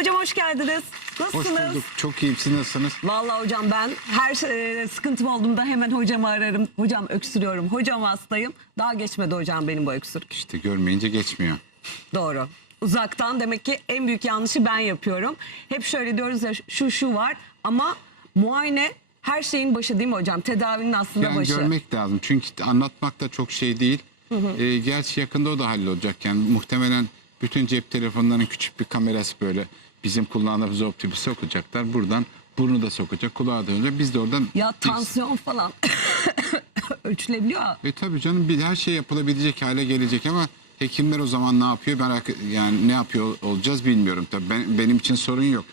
Hocam hoş geldiniz. Hoş Nasılsınız? bulduk. Çok iyiyim. Siz nasılsınız? Vallahi hocam ben her sıkıntım olduğunda hemen hocamı ararım. Hocam öksürüyorum. Hocam hastayım. Daha geçmedi hocam benim bu öksürük. İşte görmeyince geçmiyor. Doğru. Uzaktan demek ki en büyük yanlışı ben yapıyorum. Hep şöyle diyoruz ya şu var ama muayene her şeyin başı değil mi hocam? Tedavinin aslında Yani başı. görmek lazım. Çünkü anlatmak da çok şey değil. Gerçi yakında o da hallolacak. Yani muhtemelen bütün cep telefonlarının küçük bir kamerası böyle bizim kullandığımız optiği sokacaklar. Buradan burnu da sokacak, kulağı da olacak. Biz de oradan... Ya tansiyon falan ölçülebiliyor. Tabii canım her şey yapılabilecek hale gelecek ama hekimler o zaman ne yapıyor? Yani ne yapıyor olacağız bilmiyorum. Tabii benim için sorun yok.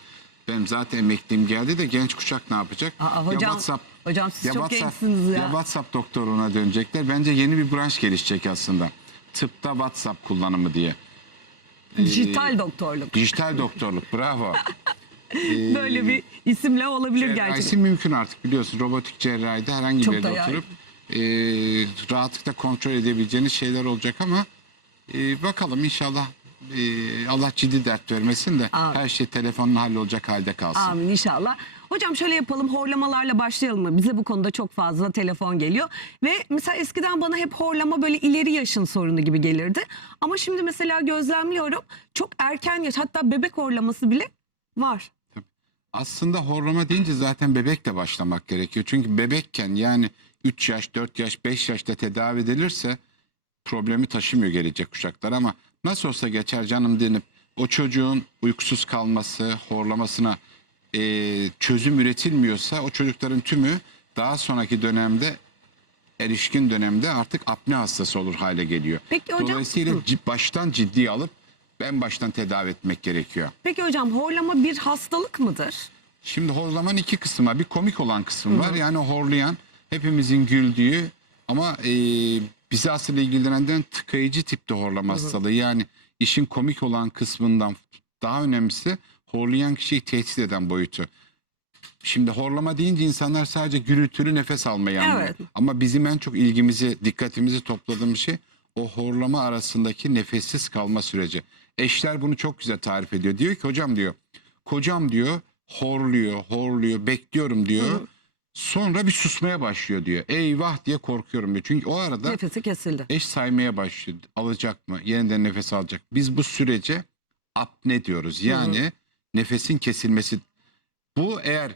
Benim zaten emekliliğim geldi de genç kuşak ne yapacak? Hocam, hocam siz çok gençsiniz ya. Ya WhatsApp doktoruna dönecekler. Bence yeni bir branş gelişecek aslında. Tıpta WhatsApp kullanımı diye. Dijital doktorluk. Dijital doktorluk, bravo. Böyle bir isimle olabilir Cerrahisi gerçekten. mümkün artık biliyorsun. Robotik cerrahide herhangi Çok bir yerde da oturup rahatlıkla kontrol edebileceğiniz şeyler olacak ama bakalım inşallah Allah ciddi dert vermesin de Amin. her şey telefonla hallolacak halde kalsın. Amin inşallah. Hocam şöyle yapalım, horlamalarla başlayalım mı? Bize bu konuda çok fazla telefon geliyor. Ve mesela eskiden bana hep horlama böyle ileri yaşın sorunu gibi gelirdi. Ama şimdi mesela gözlemliyorum çok erken yaş, hatta bebek horlaması bile var. Aslında horlama deyince zaten bebekle başlamak gerekiyor. Çünkü bebekken yani 3 yaş, 4 yaş, 5 yaşta tedavi edilirse problemi taşımıyor gelecek kuşaklar ama nasıl olsa geçer canım denip o çocuğun uykusuz kalması, horlamasına çözüm üretilmiyorsa o çocukların tümü daha sonraki dönemde, erişkin dönemde artık apne hastası olur hale geliyor. Peki hocam. Dolayısıyla baştan ciddiye alıp baştan tedavi etmek gerekiyor. Peki hocam horlama bir hastalık mıdır? Şimdi horlamanın iki kısmı var. Bir komik olan kısım var. Yani horlayan, hepimizin güldüğü ama bizi asıl ilgilendiren tıkayıcı tipte horlama hastalığı. Yani işin komik olan kısmından daha önemlisi horlayan kişiyi tehdit eden boyutu. Şimdi horlama deyince insanlar sadece gürültülü nefes almayı anlıyor. Evet. Ama bizim en çok dikkatimizi topladığımız şey o horlama arasındaki nefessiz kalma süreci. Eşler bunu çok güzel tarif ediyor. Diyor ki hocam diyor, kocam diyor horluyor, bekliyorum diyor. Sonra bir susmaya başlıyor diyor. Eyvah diye korkuyorum diyor. Çünkü o arada Nefesi kesildi. eş saymaya başlıyor. Alacak mı? Yeniden nefes alacak. Biz bu sürece apne diyoruz. Yani nefesin kesilmesi. Bu eğer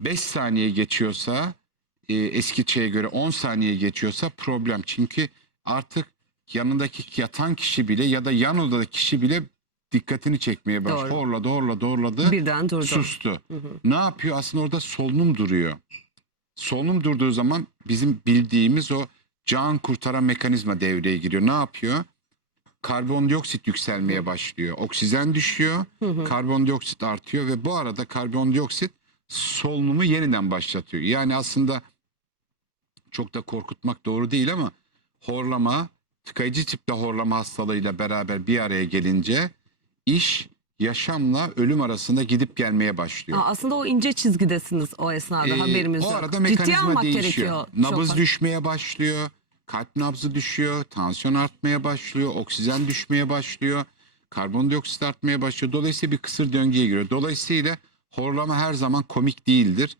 5 saniye geçiyorsa eski şeye göre 10 saniye geçiyorsa problem. Çünkü artık yanındaki yatan kişi bile ya da yan odadaki kişi bile dikkatini çekmeye başladı. Horladı. Birden durdu. Sustu. Ne yapıyor? Aslında orada solunum duruyor. Solunum durduğu zaman bizim bildiğimiz o can kurtaran mekanizma devreye giriyor. Ne yapıyor? Karbondioksit yükselmeye başlıyor. Oksijen düşüyor, karbondioksit artıyor ve bu arada karbondioksit solunumu yeniden başlatıyor. Yani aslında çok da korkutmak doğru değil ama horlama, tıkayıcı tipte horlama hastalığıyla beraber bir araya gelince iş yaşamla ölüm arasında gidip gelmeye başlıyor. Aslında o ince çizgidesiniz o esnada, haberimiz O yok. arada Ciddiye mekanizma almak değişiyor. gerekiyor. Nabız Çok düşmeye başlıyor, kalp nabzı düşüyor, tansiyon artmaya başlıyor, oksijen düşmeye başlıyor, karbondioksit artmaya başlıyor. Dolayısıyla bir kısır döngüye giriyor. Dolayısıyla horlama her zaman komik değildir.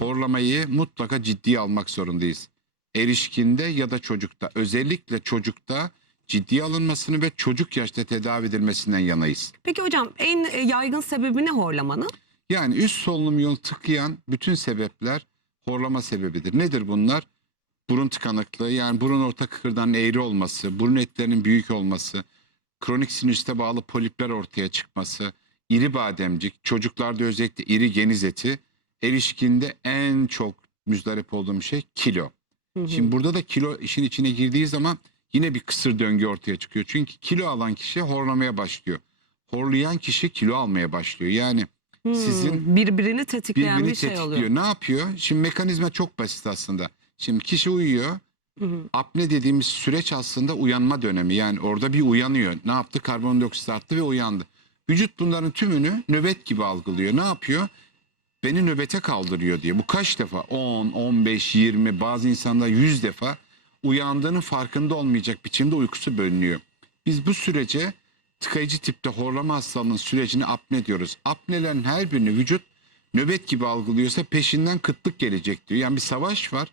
Horlamayı mutlaka ciddiye almak zorundayız. Erişkinde ya da çocukta, özellikle çocukta ciddiye alınmasını ve çocuk yaşta tedavi edilmesinden yanayız. Peki hocam en yaygın sebebi ne horlamanın? Yani üst solunum yolu tıkayan bütün sebepler horlama sebebidir. Nedir bunlar? Burun tıkanıklığı, yani burun orta kıkırdağının eğri olması, burun etlerinin büyük olması, kronik sinüsite bağlı polipler ortaya çıkması, iri bademcik, çocuklarda özellikle iri geniz eti, erişkinde en çok müzdarip olduğum şey kilo. Şimdi burada da kilo işin içine girdiği zaman yine bir kısır döngü ortaya çıkıyor. Çünkü kilo alan kişi horlamaya başlıyor. Horlayan kişi kilo almaya başlıyor. Yani sizin Birbirini tetikleyen birbirini bir şey tetikliyor. oluyor. Ne yapıyor? Şimdi mekanizma çok basit aslında. Şimdi kişi uyuyor. Apne dediğimiz süreç aslında uyanma dönemi. Yani orada bir uyanıyor. Ne yaptı? Karbondioksit arttı ve uyandı. Vücut bunların tümünü nöbet gibi algılıyor. Ne yapıyor? Beni nöbete kaldırıyor diye. Bu kaç defa? 10, 15, 20, bazı insanlar 100 defa uyandığının farkında olmayacak biçimde uykusu bölünüyor. Biz bu sürece tıkayıcı tipte horlama hastalığının sürecini apne diyoruz. Apnelerin her birini vücut nöbet gibi algılıyorsa peşinden kıtlık gelecek diyor. Yani bir savaş var,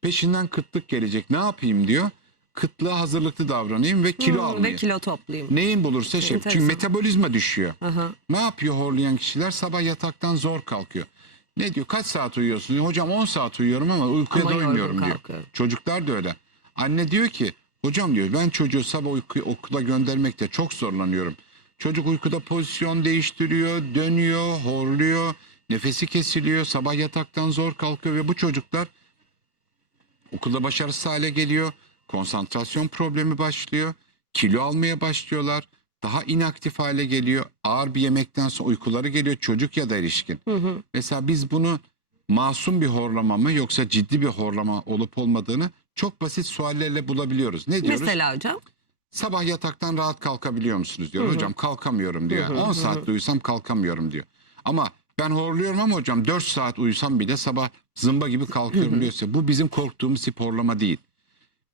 peşinden kıtlık gelecek. Ne yapayım diyor. Kıtlığa hazırlıklı davranayım ve kilo Ve almayayım. kilo toplayayım. Neyin bulursa şey. Çünkü Enteresan. metabolizma düşüyor. Aha. Ne yapıyor horlayan kişiler? Sabah yataktan zor kalkıyor. Ne diyor? Kaç saat uyuyorsun? Diyor, hocam 10 saat uyuyorum ama uykuya Ama doymuyorum yorgun diyor. kalkıyorum. Çocuklar da öyle. Anne diyor ki hocam diyor ben çocuğu sabah okula göndermekte çok zorlanıyorum. Çocuk uykuda pozisyon değiştiriyor, dönüyor, horluyor, nefesi kesiliyor, sabah yataktan zor kalkıyor ve bu çocuklar okulda başarısız hale geliyor. Konsantrasyon problemi başlıyor. Kilo almaya başlıyorlar. Daha inaktif hale geliyor. Ağır bir yemekten sonra uykuları geliyor. Çocuk ya da erişkin. Mesela biz bunu masum bir horlama mı yoksa ciddi bir horlama olup olmadığını çok basit suallerle bulabiliyoruz. Ne diyoruz? Mesela hocam. Sabah yataktan rahat kalkabiliyor musunuz diyor. Hocam kalkamıyorum diyor. 10 saat uyusam kalkamıyorum diyor. Ama ben horluyorum ama hocam 4 saat uyusam bile sabah zımba gibi kalkıyorum diyorsa bu bizim korktuğumuz tip horlama değil.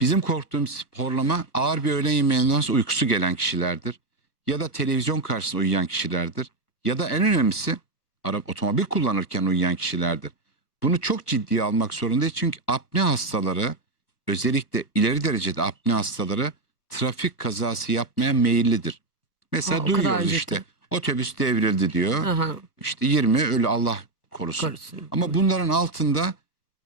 Bizim korktuğumuz tip horlama ağır bir öğlen yemeğinden sonra uykusu gelen kişilerdir. Ya da televizyon karşısında uyuyan kişilerdir. Ya da en önemlisi otomobil kullanırken uyuyan kişilerdir. Bunu çok ciddiye almak zorundayız çünkü apne hastaları özellikle ileri derecede apne hastaları trafik kazası yapmaya meyillidir. Mesela O kadar duyuyoruz ciddi. işte otobüs devrildi diyor. Aha. İşte 20 ölü Allah korusun. Korusun. Ama bunların altında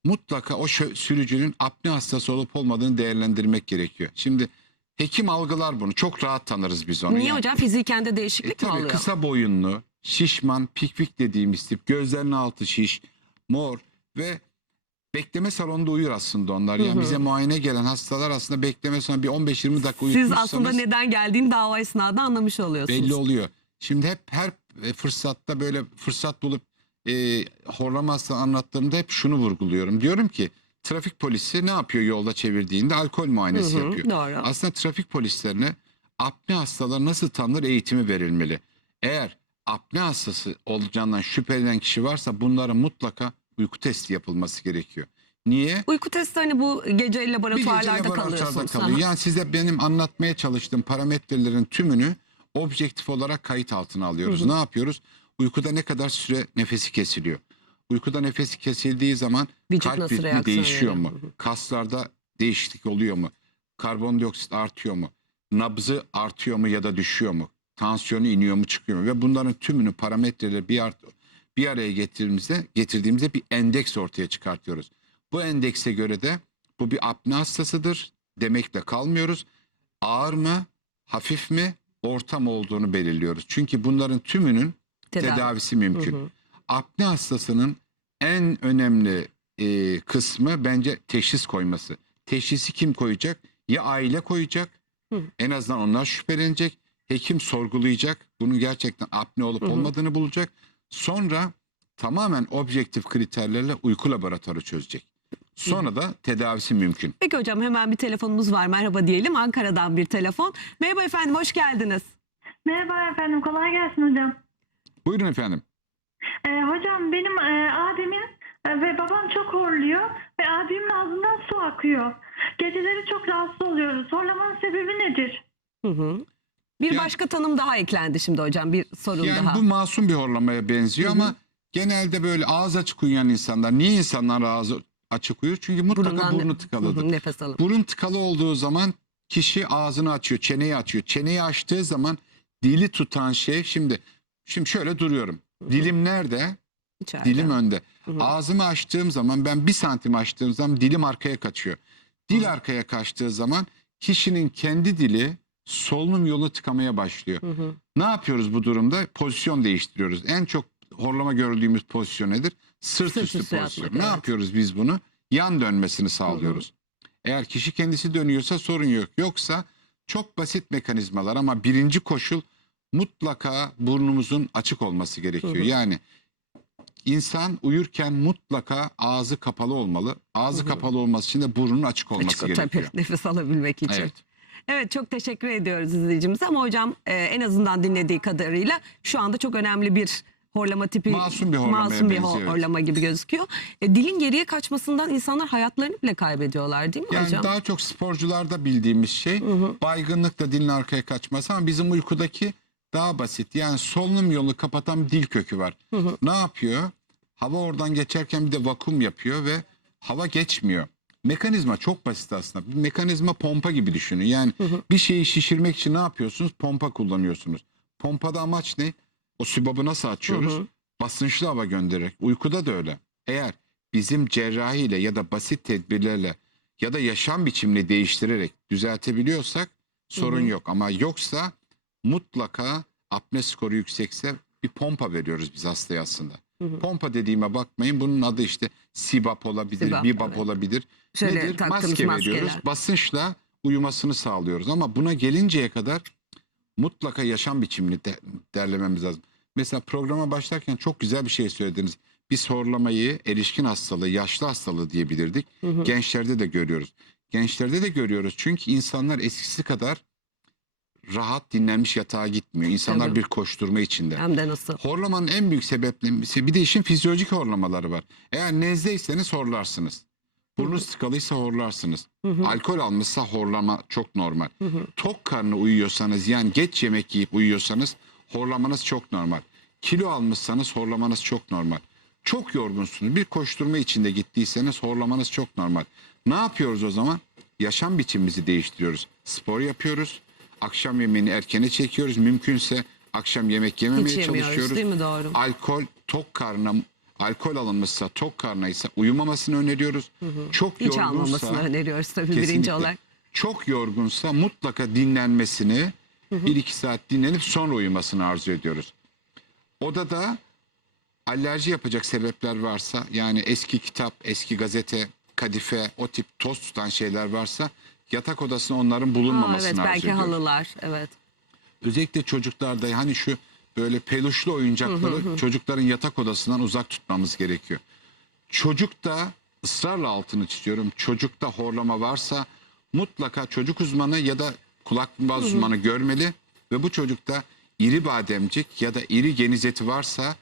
mutlaka o sürücünün apne hastası olup olmadığını değerlendirmek gerekiyor. Şimdi hekim algılar bunu. Çok rahat tanırız biz onu. Niye yani. hocam? Fiziken de değişiklik mi Tabii oluyor? kısa boyunlu, şişman, pikpik dediğimiz tip, gözlerinin altı şiş, mor ve bekleme salonunda uyur aslında onlar. Yani bize muayene gelen hastalar aslında bekleme salonunda bir 15-20 dakika Siz uyutmuşsanız aslında neden geldiğini dava esnada anlamış oluyorsunuz. belli oluyor. Şimdi hep her fırsatta böyle fırsat bulup horlama hastalığı anlattığımda hep şunu vurguluyorum. Diyorum ki trafik polisi ne yapıyor yolda çevirdiğinde alkol muayenesi yapıyor. Doğru. Aslında trafik polislerine apne hastaları nasıl tanınır eğitimi verilmeli. Eğer apne hastası olacağından şüphelenen kişi varsa bunların mutlaka uyku testi yapılması gerekiyor. Niye? Uyku testi hani bu gece Bir gece laboratuvarlarda laboratuvarda kalıyorsunuz. kalıyor. Aha. Yani size benim anlatmaya çalıştığım parametrelerin tümünü objektif olarak kayıt altına alıyoruz. Ne yapıyoruz? Uykuda ne kadar süre nefesi kesiliyor? Uykuda nefesi kesildiği zaman Vücut kalp nasıl ritmi reaksiyon değişiyor veriyor? mu? Kaslarda değişiklik oluyor mu? Karbondioksit artıyor mu? Nabzı artıyor mu ya da düşüyor mu? Tansiyonu iniyor mu çıkıyor mu? Ve bunların tümünü parametreleri bir araya getirdiğimizde bir endeks ortaya çıkartıyoruz. Bu endekse göre de bu bir apne hastasıdır demekle kalmıyoruz. Ağır mı, hafif mi, orta mı olduğunu belirliyoruz. Çünkü bunların tümünün tedavisi mümkün. Apne hastasının en önemli kısmı bence teşhis koyması. Teşhisi kim koyacak? Ya aile koyacak, en azından onlar şüphelenecek. Hekim sorgulayacak, bunun gerçekten apne olup olmadığını bulacak. Sonra tamamen objektif kriterlerle uyku laboratuvarı çözecek. Sonra da tedavisi mümkün. Peki hocam hemen bir telefonumuz var. Merhaba diyelim. Ankara'dan bir telefon. Merhaba efendim, hoş geldiniz. Merhaba efendim, kolay gelsin hocam. Buyurun efendim. Hocam benim abimin ve babam çok horluyor ve abimin ağzından su akıyor. Geceleri çok rahatsız oluyoruz. Horlamanın sebebi nedir? Bir Yani- başka tanım daha eklendi şimdi hocam. Bir sorun Yani daha. bu masum bir horlamaya benziyor ama genelde böyle ağız açık uyuyan insanlar. Niye insanlar ağzı açık uyur? Çünkü mutlaka burnu tıkalıdır. Nefes alın. Burun tıkalı olduğu zaman kişi ağzını açıyor, çeneyi açıyor. Çeneyi açtığı zaman dili tutan şey şimdi şöyle duruyorum. Dilim nerede? İçeride. Dilim önde. Ağzımı açtığım zaman ben 1 santim açtığım zaman dilim arkaya kaçıyor. Dil arkaya kaçtığı zaman kişinin kendi dili solunum yolunu tıkamaya başlıyor. Ne yapıyoruz bu durumda? Pozisyon değiştiriyoruz. En çok horlama gördüğümüz pozisyon nedir? Sırt Sırt üstü üstü pozisyon. yatmak, Ne evet. yapıyoruz biz bunu? Yan dönmesini sağlıyoruz. Eğer kişi kendisi dönüyorsa sorun yok. Yoksa çok basit mekanizmalar ama birinci koşul mutlaka burnumuzun açık olması gerekiyor. Yani insan uyurken mutlaka ağzı kapalı olmalı. Ağzı kapalı olması için de burnun açık olması Açık, gerekiyor. tabii, nefes alabilmek için. Evet. Evet, çok teşekkür ediyoruz izleyicimize ama hocam en azından dinlediği kadarıyla şu anda çok önemli bir horlama tipi, Masum bir horlamaya masum bir benziyor, evet. horlama gibi gözüküyor. Dilin geriye kaçmasından insanlar hayatlarını bile kaybediyorlar değil mi Yani hocam? daha çok sporcularda bildiğimiz şey baygınlıkla dilin arkaya kaçması ama bizim uykudaki Daha basit. Yani solunum yolunu kapatan bir dil kökü var. Ne yapıyor? Hava oradan geçerken bir de vakum yapıyor ve hava geçmiyor. Mekanizma çok basit aslında. Bir mekanizma pompa gibi düşünün. Yani bir şeyi şişirmek için ne yapıyorsunuz? Pompa kullanıyorsunuz. Pompada amaç ne? O sübabı nasıl açıyoruz? Basınçlı hava göndererek. Uykuda da öyle. Eğer bizim cerrahiyle ya da basit tedbirlerle ya da yaşam biçimini değiştirerek düzeltebiliyorsak sorun yok. Ama yoksa mutlaka apne skoru yüksekse bir pompa veriyoruz biz hastaya aslında. Pompa dediğime bakmayın. Bunun adı işte SIBAP olabilir, SIBAP, BIBAP evet. olabilir. Şöyle Nedir? taktığımız Maske maskeler. veriyoruz. Basınçla uyumasını sağlıyoruz. Ama buna gelinceye kadar mutlaka yaşam biçimini derlememiz lazım. Mesela programa başlarken çok güzel bir şey söylediniz. Biz horlamayı erişkin hastalığı, yaşlı hastalığı diyebilirdik. Gençlerde de görüyoruz. Gençlerde de görüyoruz çünkü insanlar eskisi kadar rahat dinlenmiş yatağa gitmiyor. İnsanlar Tabii. bir koşturma içinde. Hem de nasıl? Horlamanın en büyük sebepleri bir de işin fizyolojik horlamaları var. Eğer nezleyseniz horlarsınız. Burnunuz tıkalıysa horlarsınız. Alkol almışsa horlama çok normal. Tok karnı uyuyorsanız yani geç yemek yiyip uyuyorsanız horlamanız çok normal. Kilo almışsanız horlamanız çok normal. Çok yorgunsunuz. Bir koşturma içinde gittiyseniz horlamanız çok normal. Ne yapıyoruz o zaman? Yaşam biçimimizi değiştiriyoruz. Spor yapıyoruz. Akşam yemeğini erkene çekiyoruz. Mümkünse akşam yemek Hiç yememeye yemiyoruz çalışıyoruz. değil mi? Doğru. Alkol tok karnına alkol alınmışsa tok karnıysa uyumamasını öneriyoruz. Çok Hiç yorgunsa almamasını öneriyoruz tabii kesinlikle. birinci olarak. Çok yorgunsa mutlaka dinlenmesini 1-2 saat dinlenip sonra uyumasını arzu ediyoruz. Odada alerji yapacak sebepler varsa yani eski kitap, eski gazete, kadife o tip toz tutan şeyler varsa yatak odasında onların bulunmamasını Evet, arzu belki ediyoruz. halılar. Evet. Özellikle çocuklarda hani şu böyle peluşlu oyuncakları çocukların yatak odasından uzak tutmamız gerekiyor. Çocukta ısrarla altını çiziyorum. Çocukta horlama varsa mutlaka çocuk uzmanı ya da kulak boğaz uzmanı görmeli ve bu çocukta iri bademcik ya da iri geniz eti varsa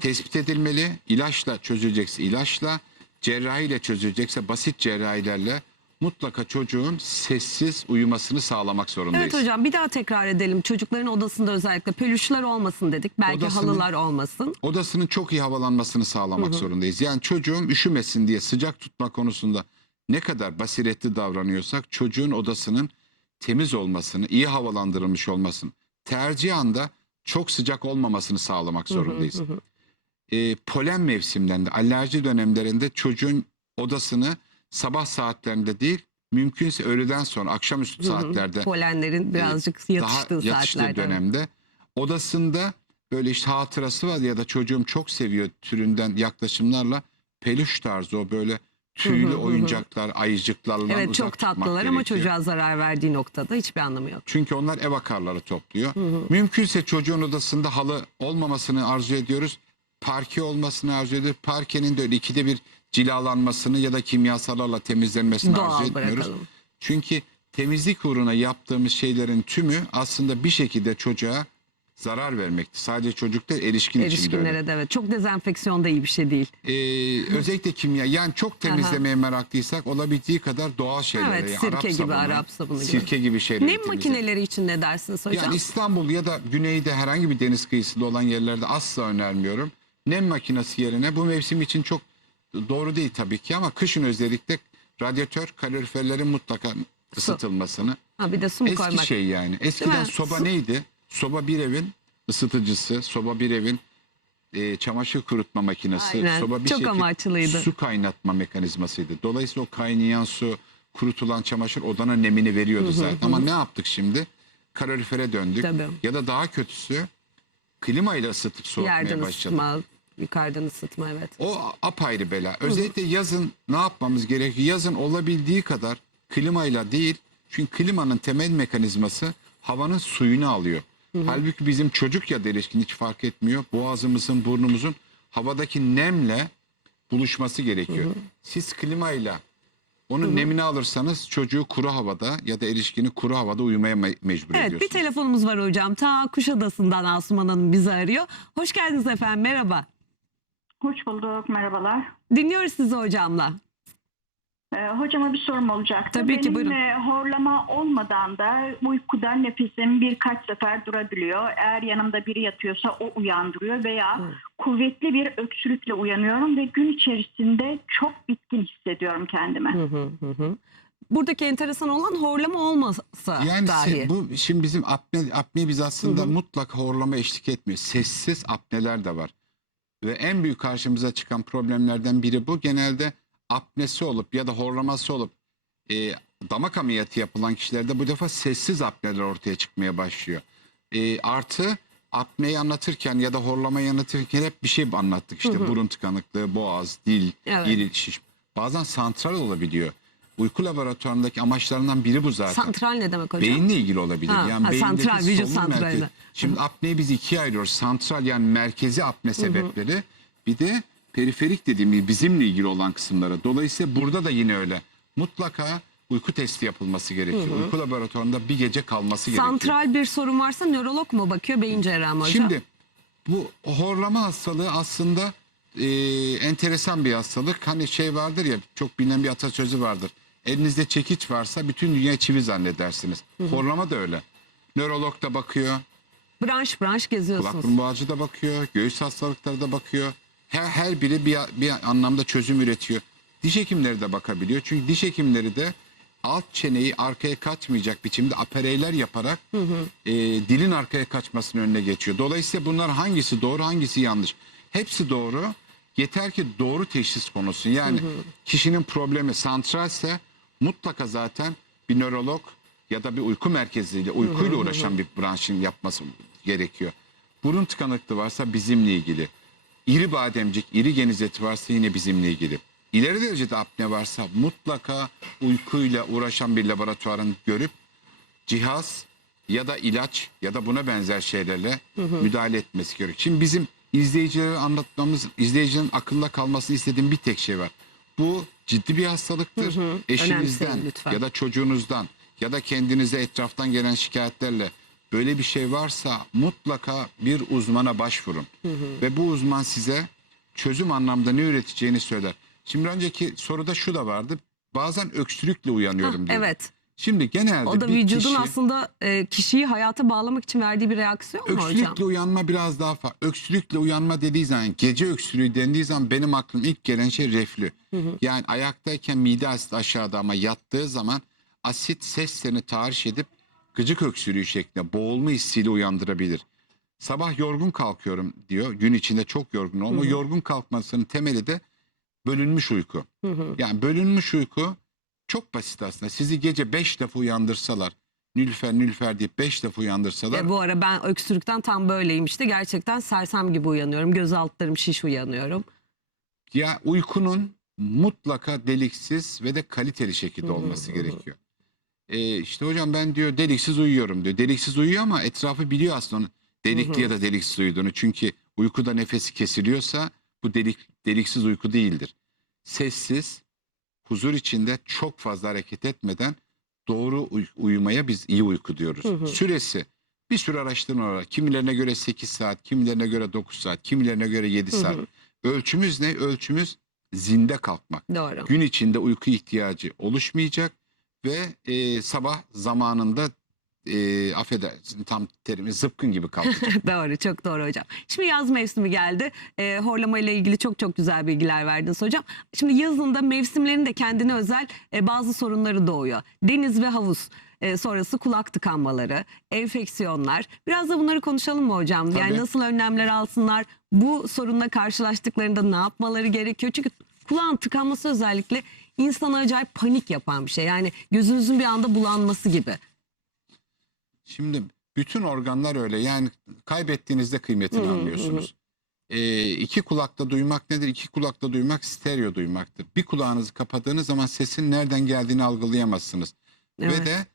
tespit edilmeli. İlaçla çözülecekse ilaçla, cerrahiyle çözülecekse basit cerrahilerle mutlaka çocuğun sessiz uyumasını sağlamak zorundayız. Evet hocam, bir daha tekrar edelim. Çocukların odasında özellikle peluşlar olmasın dedik. Belki Odasının- halılar olmasın. Odasının çok iyi havalanmasını sağlamak zorundayız. Yani çocuğum üşümesin diye sıcak tutma konusunda ne kadar basiretli davranıyorsak çocuğun odasının temiz olmasını, iyi havalandırılmış olmasını, tercih anda çok sıcak olmamasını sağlamak zorundayız. Polen mevsimlerinde, alerji dönemlerinde çocuğun odasını sabah saatlerinde değil, mümkünse öğleden sonra, akşamüstü saatlerde Polenlerin birazcık yatıştığı daha yatıştığı saatlerde. dönemde odasında böyle işte hatırası var ya da çocuğum çok seviyor türünden yaklaşımlarla peluş tarzı o böyle tüylü oyuncaklar, ayıcıklarla Evet, uzak çok tutmak tatlılar ama gerekiyor. çocuğa zarar verdiği noktada hiçbir anlamı yok. Çünkü onlar ev akarları topluyor. Mümkünse çocuğun odasında halı olmamasını arzu ediyoruz. Parke olmasını arzu ediyoruz. Parkenin de öyle ikide bir cilalanmasını ya da kimyasallarla temizlenmesini Doğal arzu etmiyoruz. bırakalım. Çünkü temizlik uğruna yaptığımız şeylerin tümü aslında bir şekilde çocuğa zarar vermekti. Sadece çocuk değil, erişkin için de öyle. Erişkinlere de evet. Çok dezenfeksiyon da iyi bir şey değil. Özellikle kimya yani çok temizlemeye meraklıysak olabildiği kadar doğal şeylere. Evet, yani sirke gibi, Arap sabunu gibi. Sirke gibi şeyleri Nem makineleri için ne dersiniz hocam? Yani İstanbul ya da güneyde herhangi bir deniz kıyısında olan yerlerde asla önermiyorum. Nem makinesi yerine bu mevsim için çok doğru değil tabii ki ama kışın özellikle radyatör kaloriferlerin mutlaka ısıtılmasını. Ha, bir de su mu Eski koymak? şey yani. Eskiden mi? soba Su- neydi? Soba bir evin ısıtıcısı, soba bir evin çamaşır kurutma makinesi, Aynen. soba bir Çok şekilde amaçlıydı. su kaynatma mekanizmasıydı. Dolayısıyla o kaynayan su, kurutulan çamaşır odanın nemini veriyordu zaten. Ama ne yaptık şimdi? Kalorifere döndük. Tabii. Ya da daha kötüsü klimayla ısıtıp soğutmaya Yerden başladık. ısıtma, yukarıdan ısıtma, evet. O apayrı bela. Özellikle yazın ne yapmamız gerekiyor? Yazın olabildiği kadar klimayla değil. Çünkü klimanın temel mekanizması havanın suyunu alıyor. Halbuki bizim çocuk ya da erişkin hiç fark etmiyor. Boğazımızın, burnumuzun havadaki nemle buluşması gerekiyor. Siz klimayla onun nemini alırsanız çocuğu kuru havada ya da erişkini kuru havada uyumaya mecbur Evet, bir ediyorsunuz. telefonumuz var hocam. Ta Kuşadası'ndan Asuman Hanım bizi arıyor. Hoş geldiniz efendim, merhaba. Hoş bulduk, merhabalar. Dinliyoruz sizi hocamla. Hocama bir sorum olacaktı. Tabii ki, Benim buyurun. horlama olmadan da uykudan nefesim birkaç sefer durabiliyor. Eğer yanımda biri yatıyorsa o uyandırıyor veya kuvvetli bir öksürükle uyanıyorum ve gün içerisinde çok bitkin hissediyorum kendimi. Buradaki enteresan olan horlama olmasa Yani dahi. bu şimdi bizim apne biz aslında mutlaka horlama eşlik etmiyor. Sessiz apneler de var. Ve en büyük karşımıza çıkan problemlerden biri bu. Genelde apnesi olup ya da horlaması olup damak ameliyatı yapılan kişilerde bu defa sessiz apneler ortaya çıkmaya başlıyor. Artı apneyi anlatırken ya da horlamayı anlatırken hep bir şey anlattık. İşte burun tıkanıklığı, boğaz, dil, Evet. iril, şiş. Bazen santral olabiliyor. Uyku laboratuvarındaki amaçlarından biri bu zaten. Santral ne demek hocam? Beyinle ilgili olabilir. Ha, Yani ha, beyindeki santral, vücut solunum merkezi. santralinde. Şimdi apneyi biz ikiye ayırıyoruz. Santral yani merkezi apne sebepleri. Bir de periferik dediğimiz bizimle ilgili olan kısımları. Dolayısıyla burada da yine öyle. Mutlaka uyku testi yapılması gerekiyor. Uyku laboratuvarında bir gece kalması gerekiyor. Santral bir sorun varsa nörolog mu bakıyor, beyin cerrahı mı hocam? Şimdi bu horlama hastalığı aslında enteresan bir hastalık. Hani şey vardır ya, çok bilinen bir atasözü vardır. Elinizde çekiç varsa bütün dünya çivi zannedersiniz. Horlama da öyle. Nörolog da bakıyor, branş branş geziyorsunuz. kulak burun boğazcı da bakıyor, göğüs hastalıkları da bakıyor. Her biri bir anlamda çözüm üretiyor. Diş hekimleri de bakabiliyor. Çünkü diş hekimleri de alt çeneyi arkaya kaçmayacak biçimde apereyler yaparak dilin arkaya kaçmasının önüne geçiyor. Dolayısıyla bunlar hangisi doğru, hangisi yanlış? Hepsi doğru. Yeter ki doğru teşhis konulsun. Yani kişinin problemi santralse mutlaka zaten bir nörolog ya da bir uyku merkeziyle, uykuyla uğraşan bir branşın yapması gerekiyor. Burun tıkanıklığı varsa bizimle ilgili. İri bademcik, iri genizeti varsa yine bizimle ilgili. İleri derecede apne varsa mutlaka uykuyla uğraşan bir laboratuvarın görüp cihaz ya da ilaç ya da buna benzer şeylerle müdahale etmesi gerekiyor. Şimdi bizim izleyicilere anlatmamız, izleyicinin akılda kalmasını istediğim bir tek şey var. Bu ciddi bir hastalıktır. Eşinizden Önemseyin lütfen. ya da çocuğunuzdan ya da kendinize etraftan gelen şikayetlerle böyle bir şey varsa mutlaka bir uzmana başvurun. Ve bu uzman size çözüm anlamda ne üreteceğini söyler. Şimdi önceki soruda şu da vardı. Bazen öksürükle uyanıyorum diyor. Evet. Şimdi genelde O da bir vücudun kişi aslında kişiyi hayata bağlamak için verdiği bir reaksiyon mu hocam? öksürükle uyanma biraz daha farklı. Öksürükle uyanma dediği zaman, gece öksürüğü dendiği zaman benim aklıma ilk gelen şey reflü. Yani ayaktayken mide asidi aşağıda ama yattığı zaman asit seslerini tahriş edip gıcık öksürüğü şeklinde boğulma hissiyle uyandırabilir. Sabah yorgun kalkıyorum diyor. Gün içinde çok yorgun olma. Yorgun kalkmasının temeli de bölünmüş uyku. Yani bölünmüş uyku çok basit aslında. Sizi gece 5 defa uyandırsalar, Nülfer Nülfer deyip 5 defa uyandırsalar, Bu ara ben öksürükten tam böyleyim işte. Gerçekten sersem gibi uyanıyorum. Göz altlarım şiş uyanıyorum. ya uykunun mutlaka deliksiz ve de kaliteli şekilde olması gerekiyor. İşte hocam ben diyor deliksiz uyuyorum diyor. Deliksiz uyuyor ama etrafı biliyor aslında onun delikli ya da deliksiz uyuduğunu. Çünkü uykuda nefesi kesiliyorsa bu deliksiz uyku değildir. Sessiz, huzur içinde çok fazla hareket etmeden doğru uyumaya biz iyi uyku diyoruz. Süresi bir sürü araştırma var. Kimilerine göre 8 saat, kimilerine göre 9 saat, kimilerine göre 7 saat. Ölçümüz ne? Ölçümüz zinde kalkmak. Doğru. Gün içinde uyku ihtiyacı oluşmayacak ve sabah zamanında affedersin tam terimi zıpkın gibi kalkacak. Doğru, çok doğru hocam. Şimdi yaz mevsimi geldi. Horlama ile ilgili çok çok güzel bilgiler verdiniz hocam. Şimdi yazında mevsimlerin de kendine özel bazı sorunları doğuyor. Deniz ve havuz. Sonrası kulak tıkanmaları, enfeksiyonlar. Biraz da bunları konuşalım mı hocam? Yani Tabii. nasıl önlemler alsınlar? Bu sorunla karşılaştıklarında ne yapmaları gerekiyor? Çünkü kulağın tıkanması özellikle insana acayip panik yapan bir şey. Yani gözünüzün bir anda bulanması gibi. Şimdi bütün organlar öyle. Yani kaybettiğinizde kıymetini anlıyorsunuz. İki kulakta duymak nedir? İki kulakta duymak stereo duymaktır. Bir kulağınızı kapadığınız zaman sesin nereden geldiğini algılayamazsınız. Evet. Ve de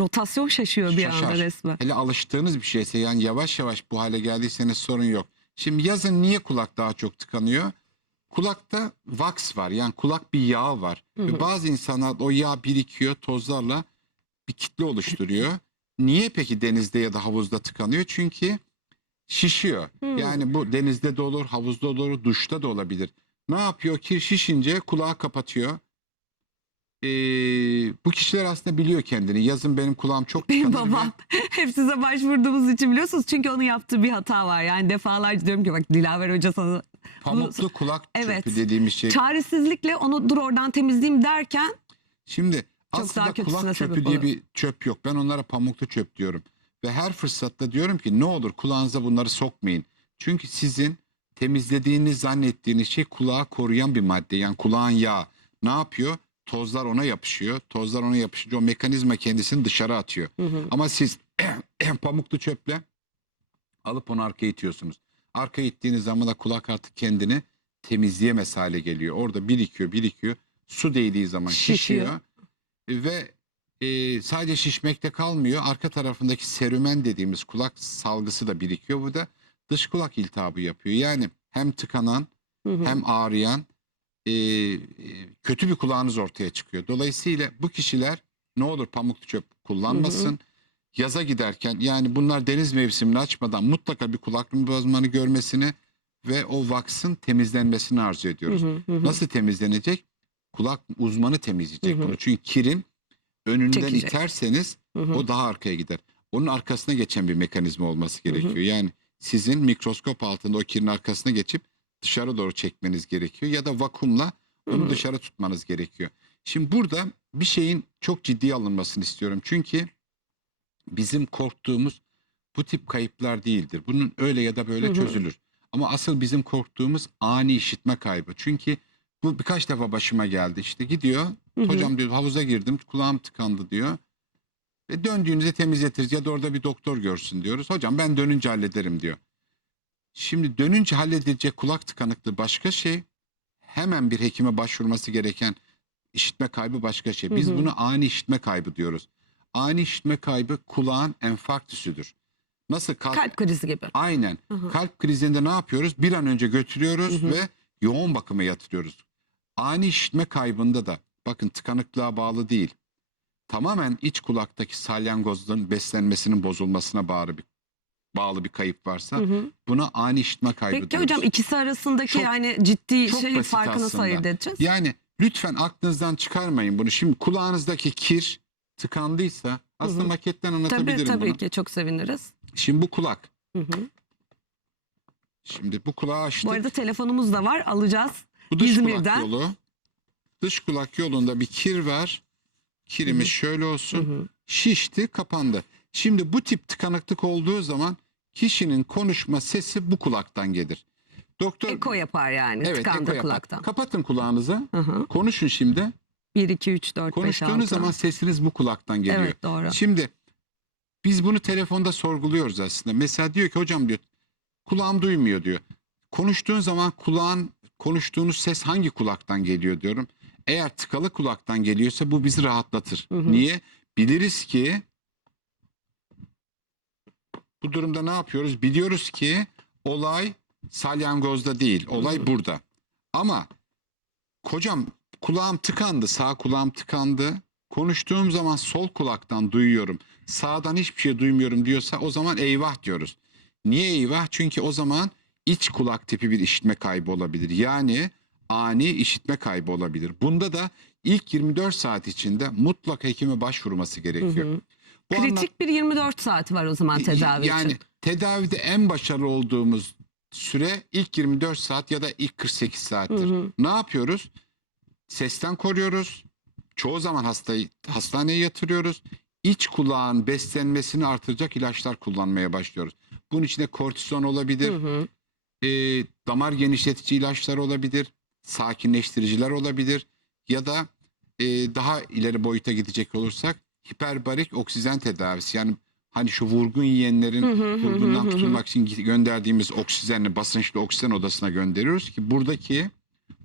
Rotasyon şaşıyor bir şaşar. anda resmen. Hele alıştığınız bir şeyse yani yavaş yavaş bu hale geldiyseniz sorun yok. Şimdi yazın niye kulak daha çok tıkanıyor? Kulakta wax var, yani kulak bir yağı var. Ve bazı insanlar o yağ birikiyor tozlarla bir kitle oluşturuyor. Niye peki denizde ya da havuzda tıkanıyor? Çünkü şişiyor. Yani bu denizde de olur, havuzda da olur, duşta da olabilir. Ne yapıyor ki? Şişince kulağı kapatıyor. bu kişiler aslında biliyor kendini. Yazın benim kulağım çok Benim tıkanır ve babam hep size başvurduğumuz için biliyorsunuz. Çünkü onun yaptığı bir hata var. Yani defalarca diyorum ki bak Dilaver Hoca sana... pamuklu kulak Evet. çöpü dediğimiz şey. Çaresizlikle onu dur oradan temizleyeyim derken Şimdi daha aslında kötüsüne kulak sebep çöpü diye oluyor. bir çöp yok. Ben onlara pamuklu çöp diyorum. Ve her fırsatta diyorum ki ne olur kulağınıza bunları sokmayın. Çünkü sizin temizlediğiniz zannettiğiniz şey kulağı koruyan bir madde. Yani kulağın yağı ne yapıyor? Tozlar ona yapışıyor. Tozlar ona yapışınca o mekanizma kendisini dışarı atıyor. Ama siz pamuklu çöple alıp onu arkaya itiyorsunuz. Arkaya ittiğiniz zaman da kulak artık kendini temizleyemez hale geliyor. Orada birikiyor, birikiyor. Su değdiği zaman Şişiyor. ve sadece şişmekte kalmıyor. Arka tarafındaki serümen dediğimiz kulak salgısı da birikiyor. Bu da dış kulak iltihabı yapıyor. Yani hem tıkanan hem ağrıyan kötü bir kulağınız ortaya çıkıyor. Dolayısıyla bu kişiler ne olur pamuklu çöp kullanmasın. Yaza giderken yani bunlar deniz mevsimini açmadan mutlaka bir kulak uzmanı görmesini ve o vaksın temizlenmesini arzu ediyoruz. Nasıl temizlenecek? Kulak uzmanı temizleyecek bunu. Çünkü kirin önünden Çekecek. iterseniz o daha arkaya gider. Onun arkasına geçen bir mekanizma olması gerekiyor. Yani sizin mikroskop altında o kirin arkasına geçip dışarı doğru çekmeniz gerekiyor. Ya da vakumla onu dışarı tutmanız gerekiyor. Şimdi burada bir şeyin çok ciddiye alınmasını istiyorum. Çünkü bizim korktuğumuz bu tip kayıplar değildir. Bunun öyle ya da böyle çözülür. Ama asıl bizim korktuğumuz ani işitme kaybı. Çünkü bu birkaç defa başıma geldi. İşte gidiyor, hocam diyor havuza girdim, kulağım tıkandı diyor. Ve döndüğünüzde temizletiriz ya da orada bir doktor görsün diyoruz. Hocam ben dönünce hallederim diyor. Şimdi dönünce halledilecek kulak tıkanıklığı başka şey. Hemen bir hekime başvurması gereken işitme kaybı başka şey. Biz buna ani işitme kaybı diyoruz. Ani işitme kaybı kulağın enfarktüsüdür. Nasıl kalp krizi gibi. Aynen. Kalp krizinde ne yapıyoruz? Bir an önce götürüyoruz ve yoğun bakıma yatırıyoruz. Ani işitme kaybında da bakın tıkanıklığa bağlı değil. Tamamen iç kulaktaki salyangozun beslenmesinin bozulmasına bağlı bir kayıp varsa buna ani işitme kaybı Peki diyoruz. hocam ikisi arasındaki Çok- yani ciddi çok şey basit farkı nasıl aslında. ayırt edeceğiz? Yani lütfen aklınızdan çıkarmayın bunu. Şimdi kulağınızdaki kir tıkandıysa aslında maketten anlatabilirim Tabii bunu. ki çok seviniriz. Şimdi bu kulak. Şimdi bu kulağı açtık. Bu arada telefonumuz da var, alacağız. Bu dış kulak İzmir'den. yolu. Dış kulak yolunda bir kir var. Kirimiz şöyle olsun. Şişti, kapandı. Şimdi bu tip tıkanıklık olduğu zaman kişinin konuşma sesi bu kulaktan gelir. Doktor Eko yapar yani evet, tıkandı eko yapar. kulaktan. Kapatın kulağınızı. Konuşun şimdi. 1, 2, 3, 4, 5, 6. Konuştuğunuz zaman sesiniz bu kulaktan geliyor. Evet doğru. Şimdi biz bunu telefonda sorguluyoruz aslında. Mesela diyor ki hocam diyor kulağım duymuyor diyor. Konuştuğun zaman konuştuğunuz ses hangi kulaktan geliyor diyorum. Eğer tıkalı kulaktan geliyorsa bu bizi rahatlatır. Niye? Biliriz ki bu durumda ne yapıyoruz? Biliyoruz ki olay salyangozda değil. Olay burada. Ama kocam kulağım tıkandı. Sağ kulağım tıkandı. Konuştuğum zaman sol kulaktan duyuyorum. Sağdan hiçbir şey duymuyorum diyorsa o zaman eyvah diyoruz. Niye eyvah? Çünkü o zaman iç kulak tipi bir işitme kaybı olabilir. Yani ani işitme kaybı olabilir. Bunda da ilk 24 saat içinde mutlaka hekime başvurması gerekiyor. Bu Kritik bir 24 saat var o zaman tedavi yani için. tedavide en başarılı olduğumuz süre ilk 24 saat ya da ilk 48 saattir. Ne yapıyoruz? Sesten koruyoruz. Çoğu zaman hastayı hastaneye yatırıyoruz. İç kulağın beslenmesini artıracak ilaçlar kullanmaya başlıyoruz. Bunun içinde kortizon olabilir, damar genişletici ilaçlar olabilir, sakinleştiriciler olabilir ya da daha ileri boyuta gidecek olursak hiperbarik oksijen tedavisi. Yani hani şu vurgun yiyenlerin vurgundan kurtulmak için gönderdiğimiz oksijenli basınçlı oksijen odasına gönderiyoruz ki buradaki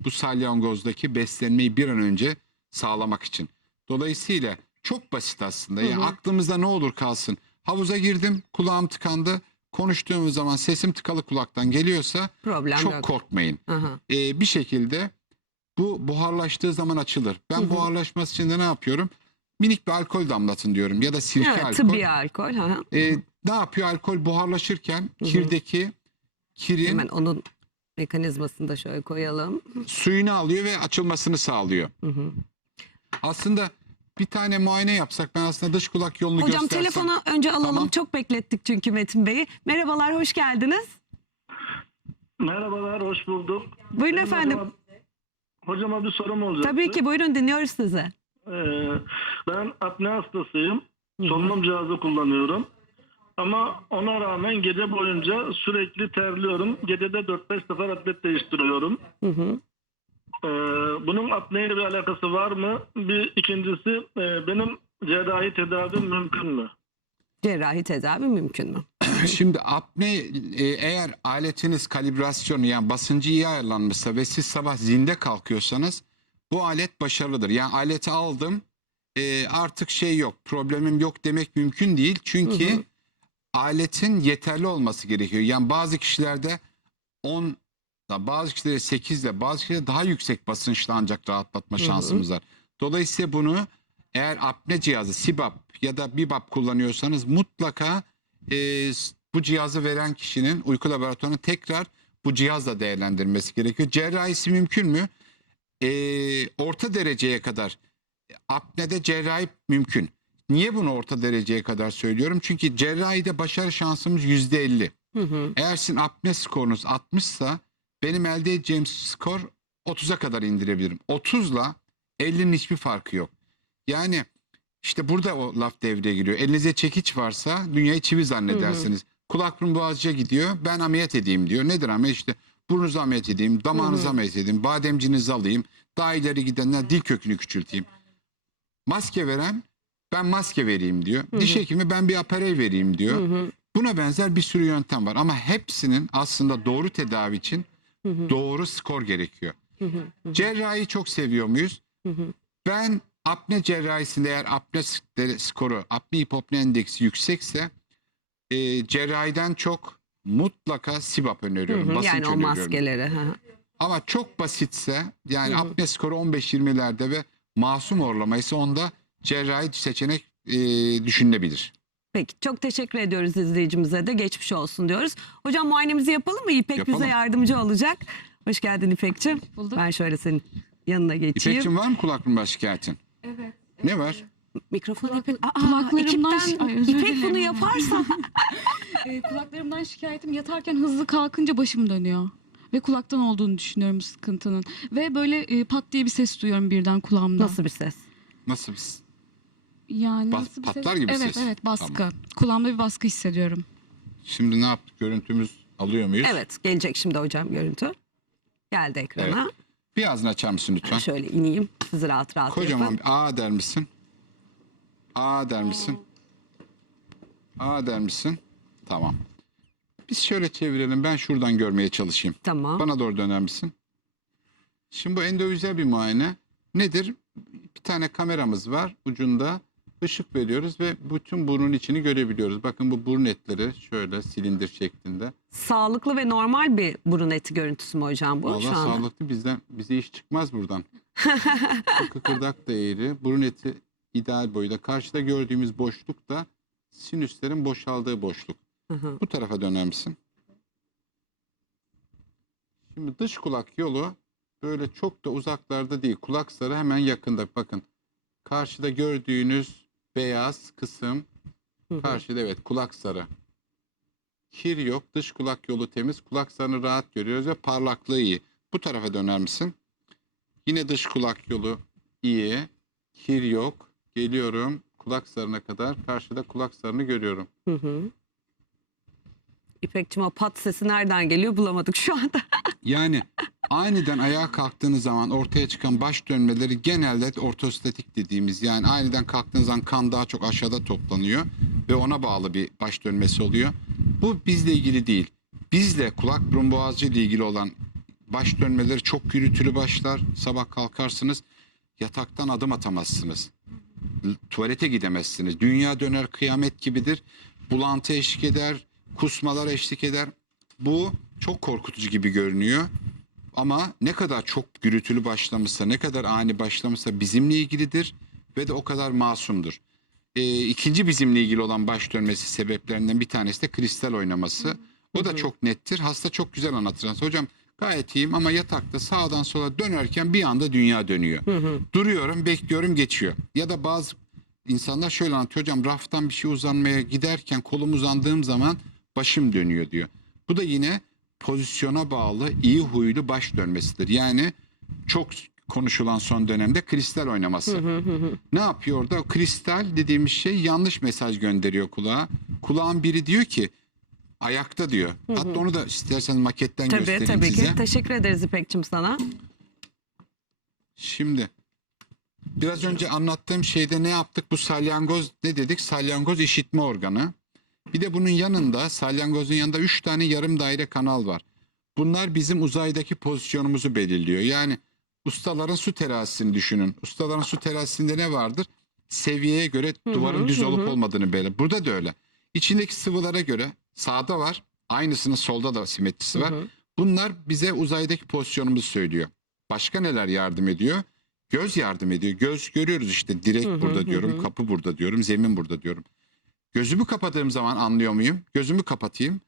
bu salyangozdaki beslenmeyi bir an önce sağlamak için. Dolayısıyla çok basit aslında. Yani aklımızda ne olur kalsın. Havuza girdim, kulağım tıkandı. Konuştuğumuz zaman sesim tıkalı kulaktan geliyorsa Problem çok yok. korkmayın. Aha. Bir şekilde bu buharlaştığı zaman açılır. Ben buharlaşması için de ne yapıyorum? Minik bir alkol damlatın diyorum ya da sirke Evet, alkol. tıbbi alkol. Aha. Ne yapıyor? Alkol buharlaşırken kirdeki kirin Hemen onun mekanizmasını da şöyle koyalım. suyunu alıyor ve açılmasını sağlıyor. Aslında bir tane muayene yapsak, ben aslında dış kulak yolunu Hocam göstersem. telefonu önce alalım. Tamam. Çok beklettik çünkü Metin Bey'i. Merhabalar, hoş geldiniz. Merhabalar, hoş bulduk. Buyurun Benim efendim. hocama bir sorum olacaktı. Tabii ki, buyurun, dinliyoruz sizi. Ben apne hastasıyım. Solunum cihazı kullanıyorum. Ama ona rağmen gece boyunca sürekli terliyorum. Gecede 4-5 sefer atlet değiştiriyorum. Hı hı. Bunun apneyle bir alakası var mı? Bir ikincisi, benim cerrahi tedavim mümkün mü? Cerrahi tedavi mümkün mü? Şimdi apne, eğer aletiniz kalibrasyonu, yani basıncı iyi ayarlanmışsa ve siz sabah zinde kalkıyorsanız bu alet başarılıdır. Yani aleti aldım, artık şey yok, problemim yok demek mümkün değil. Çünkü aletin yeterli olması gerekiyor. Yani bazı kişilerde 10, bazı kişilerde 8 ile, bazı kişilerde daha yüksek basınçla ancak rahatlatma şansımız var. Dolayısıyla bunu, eğer apne cihazı CPAP ya da BiPAP kullanıyorsanız mutlaka bu cihazı veren kişinin uyku laboratuvarını tekrar bu cihazla değerlendirmesi gerekiyor. Cerrahisi mümkün mü? Orta dereceye kadar apnede cerrahi mümkün. Niye bunu orta dereceye kadar söylüyorum? Çünkü cerrahide başarı şansımız %50. Eğer sizin apne skorunuz 60'sa benim elde edeceğim skor 30'a kadar indirebilirim. 30'la 50'nin hiçbir farkı yok. Yani işte burada o laf devreye giriyor. Elinizde çekiç varsa dünyayı çivi zannedersiniz. Kulak burun boğazcıya gidiyor. Ben ameliyat edeyim diyor. Nedir ameliyat? İşte burnunuzu ameliyat edeyim, damağınızı ameliyat edeyim, bademcinizi alayım. Daha ileri gidenler dil kökünü küçülteyim. Maske veren ben maske vereyim diyor. Diş hekimi ben bir aparel vereyim diyor. Buna benzer bir sürü yöntem var. Ama hepsinin aslında doğru tedavi için doğru skor gerekiyor. Cerrahi çok seviyor muyuz? Ben apne cerrahisinde, eğer apne skoru, apne hipopne endeksi yüksekse cerrahiden çok mutlaka CPAP öneriyorum. Basınç Yani o öneriyorum. maskeleri. Hı. Ama çok basitse, yani apne skoru 15-20'lerde ve masum horlama ise onda cerrahi seçenek düşünülebilir. Peki, çok teşekkür ediyoruz izleyicimize de, geçmiş olsun diyoruz. Hocam muayenemizi yapalım mı? İpek Yapalım. bize yardımcı olacak. Hoş geldin İpek'ciğim. Bulduk. Ben şöyle senin yanına geçeyim. İpek'cim, var mı kulak burun baş şikayetin? Evet. Ne var? Mikrofon İpek. Kulaklarımdan ekipten özür İpek bunu dilerim. yaparsa. Kulaklarımdan şikayetim, yatarken hızlı kalkınca başım dönüyor. Ve kulaktan olduğunu düşünüyorum sıkıntının. Ve böyle pat diye bir ses duyuyorum birden kulağımda. Nasıl bir ses? Nasıl bir... Yani Bas- nasıl bir patlar ses? gibi evet, ses. Evet, baskı. Tamam. Kulağımda bir baskı hissediyorum. Şimdi ne yaptık? Görüntümüz alıyor muyuz? Evet, gelecek şimdi hocam görüntü. Geldi ekrana. Bir ağzını açar mısın lütfen? Şöyle ineyim. Sizi rahat rahat Kocaman yapın. bir A der misin? A der misin? A der misin? Tamam. Biz şöyle çevirelim. Ben şuradan görmeye çalışayım. Tamam. Bana doğru döner misin? Şimdi bu endovizüel bir muayene. Nedir? Bir tane kameramız var ucunda. Işık veriyoruz ve bütün burnun içini görebiliyoruz. Bakın bu burun etleri şöyle silindir şeklinde. Sağlıklı ve normal bir burun eti görüntüsü mü hocam bu Vallahi şu anda? sağlıklı, bize iş çıkmaz buradan. Bu kıkırdak da eğri. Burun eti ideal boyda. Karşıda gördüğümüz boşluk da sinüslerin boşaldığı boşluk. Hı hı. Bu tarafa döner misin? Şimdi dış kulak yolu böyle çok da uzaklarda değil. Kulak zarı hemen yakında. Bakın karşıda gördüğünüz beyaz kısım, karşıda evet kulak zarı. Kir yok. Dış kulak yolu temiz. Kulak zarını rahat görüyoruz ve parlaklığı iyi. Bu tarafa döner misin? Yine dış kulak yolu iyi. Kir yok. Geliyorum kulak zarına kadar. Karşıda kulak zarını görüyorum. Hı hı. İpek'cim, o pat sesi nereden geliyor bulamadık şu anda. Yani aniden ayağa kalktığınız zaman ortaya çıkan baş dönmeleri genelde ortostatik dediğimiz, yani aniden kalktığınız zaman kan daha çok aşağıda toplanıyor ve ona bağlı bir baş dönmesi oluyor. Bu bizle ilgili değil. Bizle kulak burun boğazcı ile ilgili olan baş dönmeleri çok gürültülü başlar. Sabah kalkarsınız, yataktan adım atamazsınız. Tuvalete gidemezsiniz. Dünya döner, kıyamet gibidir. Bulantı eşlik eder, kusmalar eşlik eder. Bu çok korkutucu gibi görünüyor. Ama ne kadar çok gürültülü başlamışsa, ne kadar ani başlamışsa bizimle ilgilidir ve de o kadar masumdur. İkinci bizimle ilgili olan baş dönmesi sebeplerinden bir tanesi de kristal oynaması. O da çok nettir. Hasta çok güzel anlatır. Hocam Gayet iyiyim ama yatakta sağdan sola dönerken bir anda dünya dönüyor. Duruyorum, bekliyorum, geçiyor. Ya da bazı insanlar şöyle anlatıyor. Hocam raftan bir şey uzanmaya giderken kolum uzandığım zaman başım dönüyor diyor. Bu da yine pozisyona bağlı iyi huylu baş dönmesidir. Yani çok konuşulan son dönemde kristal oynaması. Ne yapıyor orada? O kristal dediğimiz şey yanlış mesaj gönderiyor kulağa. Kulağın biri diyor ki ayakta diyor. Hatta onu da istersen maketten Tabii göstereyim tabii size. ki. Teşekkür ederiz İpek'cim sana. Şimdi biraz önce anlattığım şeyde ne yaptık? Bu salyangoz ne dedik? Salyangoz işitme organı. Bir de bunun yanında salyangozun yanında 3 tane yarım daire kanal var. Bunlar bizim uzaydaki pozisyonumuzu belirliyor. Yani ustaların su terazisini düşünün. Ustaların su terazisinde ne vardır? Seviyeye göre duvarın düz olup olmadığını belirler. Burada da öyle. İçindeki sıvılara göre sağda var. Aynısının solda da simetrisi var. Bunlar bize uzaydaki pozisyonumuzu söylüyor. Başka neler yardım ediyor? Göz yardım ediyor. Göz görüyoruz işte. Direk burada diyorum, kapı burada diyorum, zemin burada diyorum. Gözümü kapadığım zaman anlıyor muyum? Gözümü kapatayım.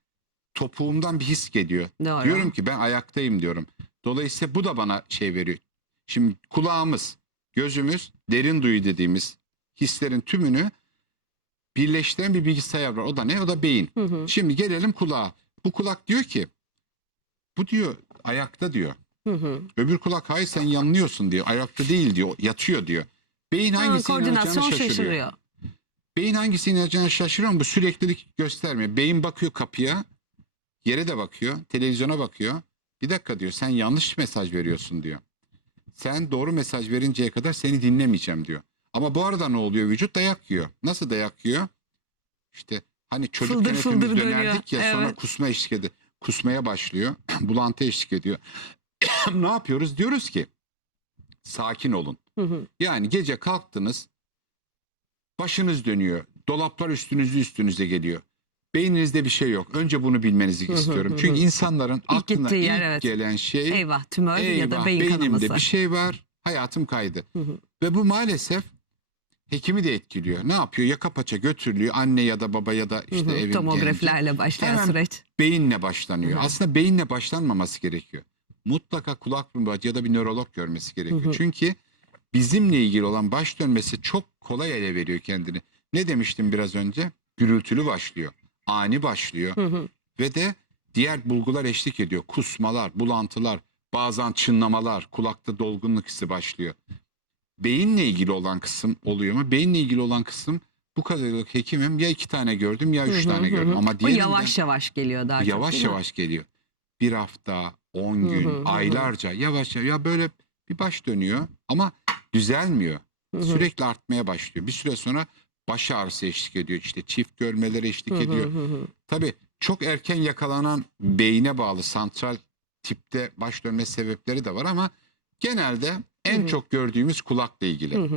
Topuğumdan bir his geliyor. Doğru. Diyorum ki ben ayaktayım diyorum. Dolayısıyla bu da bana şey veriyor. Şimdi kulağımız, gözümüz, derin duyu dediğimiz hislerin tümünü birleştiren bir bilgisayar var. O da ne? O da beyin. Şimdi gelelim kulağa. Bu kulak diyor ki bu diyor ayakta diyor. Öbür kulak hayır sen yanılıyorsun diyor. Ayakta değil diyor. Yatıyor diyor. Beyin hangisine inanacağını Koordinasyon şaşırıyor. şaşırıyor. Beyin hangisine inanacağını şaşırıyor ama bu süreklilik göstermiyor. Beyin bakıyor kapıya. Yere de bakıyor. Televizyona bakıyor. Bir dakika diyor sen yanlış mesaj veriyorsun diyor. Sen doğru mesaj verinceye kadar seni dinlemeyeceğim diyor. Ama bu arada ne oluyor? Vücut dayak yiyor. Nasıl dayak yiyor? İşte hani çocukken Fıldır hepimiz fıldır dönerdik ya dönüyor. sonra Evet. kusma eşlik ediyor. Kusmaya başlıyor. Bulantı eşlik ediyor. Ne yapıyoruz? Diyoruz ki sakin olun. Yani gece kalktınız başınız dönüyor. Dolaplar üstünüze geliyor. Beyninizde bir şey yok. Önce bunu bilmenizi istiyorum. Çünkü insanların aklına gittiği yer, ilk evet. gelen şey Eyvah tümör ya da eyvah beyin beynimde kanaması. bir şey var. Hayatım kaydı. Ve bu maalesef hekimi de etkiliyor. Ne yapıyor? Yaka paça götürülüyor. Anne ya da baba ya da işte evin Tomografilerle başlayan Hemen süreç. beyinle başlanıyor. Aslında beyinle başlanmaması gerekiyor. Mutlaka kulak burnu ya da bir nörolog görmesi gerekiyor. Çünkü bizimle ilgili olan baş dönmesi çok kolay ele veriyor kendini. Ne demiştim biraz önce? Gürültülü başlıyor. Ani başlıyor. Ve de diğer bulgular eşlik ediyor. Kusmalar, bulantılar, bazen çınlamalar, kulakta dolgunluk hissi başlıyor. Beyinle ilgili olan kısım oluyor mu? Beyinle ilgili olan kısım bu kadarlık hekimim ya 2 tane gördüm ya 3 tane gördüm. Ama Bu diğerinden yavaş yavaş geliyor daha çok, yavaş değil mi? yavaş geliyor. Bir hafta, 10 gün, aylarca yavaş yavaş ya böyle bir baş dönüyor ama düzelmiyor. Sürekli artmaya başlıyor. Bir süre sonra baş ağrısı eşlik ediyor. İşte çift görmeler eşlik ediyor. Tabii çok erken yakalanan beyine bağlı santral tipte baş dönme sebepleri de var ama genelde en çok gördüğümüz kulakla ilgili.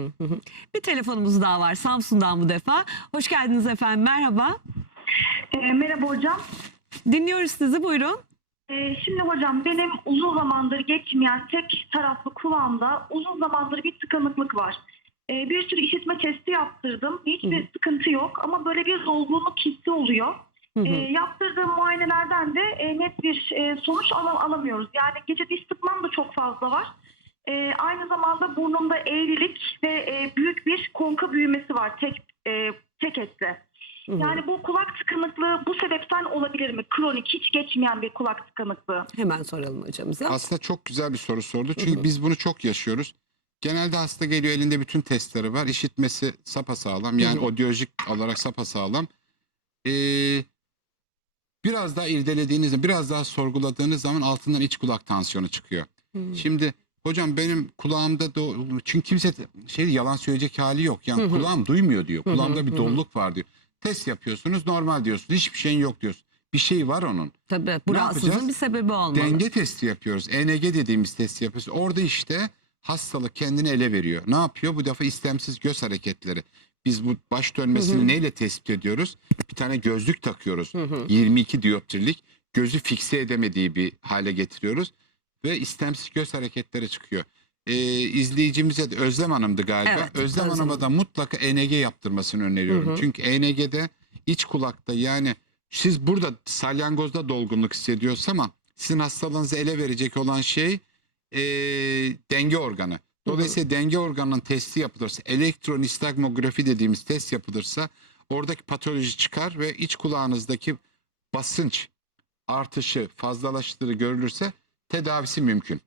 Bir telefonumuz daha var Samsun'dan bu defa. Hoş geldiniz efendim, merhaba. Merhaba hocam. Dinliyoruz sizi, buyurun. Şimdi hocam benim uzun zamandır geçmeyen tek taraflı kulağımda uzun zamandır bir tıkanıklık var. Bir sürü işitme testi yaptırdım. Hiçbir sıkıntı yok ama böyle bir dolgunluk hissi oluyor. Yaptırdığım muayenelerden de net bir sonuç alamıyoruz. Yani gece diş sıkmam da çok fazla var. Aynı zamanda burnumda eğrilik ve büyük bir konka büyümesi var tek etle. Yani bu kulak tıkanıklığı bu sebepten olabilir mi? Kronik, hiç geçmeyen bir kulak tıkanıklığı. Hemen soralım hocamıza. Aslında çok güzel bir soru sordu. Çünkü biz bunu çok yaşıyoruz. Genelde hasta geliyor elinde bütün testleri var. İşitmesi sapasağlam. Yani odyolojik olarak sapasağlam. Biraz daha irdelediğinizde, biraz daha sorguladığınız zaman altından iç kulak tansiyonu çıkıyor. Şimdi hocam benim kulağımda çünkü kimse yalan söyleyecek hali yok. Yani kulağım duymuyor diyor. Kulağımda bir doluluk var diyor. Test yapıyorsunuz normal diyorsunuz. Hiçbir şeyin yok diyorsun. Bir şey var onun. Tabii bu Ne rahatsızlığın yapacağız? bir sebebi olmalı. Denge testi yapıyoruz. ENG dediğimiz testi yapıyoruz. Orada işte hastalık kendini ele veriyor. Ne yapıyor? Bu defa istemsiz göz hareketleri. Biz bu baş dönmesini neyle tespit ediyoruz? Bir tane gözlük takıyoruz. 22 dioptrilik. Gözü fikse edemediği bir hale getiriyoruz. Ve istemsiz göz hareketleri çıkıyor. İzleyicimize de Özlem Hanım'dı galiba. Evet, Özlem Özlem Hanım'a da mutlaka ENG yaptırmasını öneriyorum. Çünkü ENG'de iç kulakta yani siz burada salyangozda dolgunluk hissediyorsunuz ama Sizin hastalığınızı ele verecek olan şey denge organı. Dolayısıyla denge organının testi yapılırsa, elektronistagmografi dediğimiz test yapılırsa oradaki patoloji çıkar ve iç kulağınızdaki basınç artışı, fazlalaştığı görülürse tedavisi mümkün.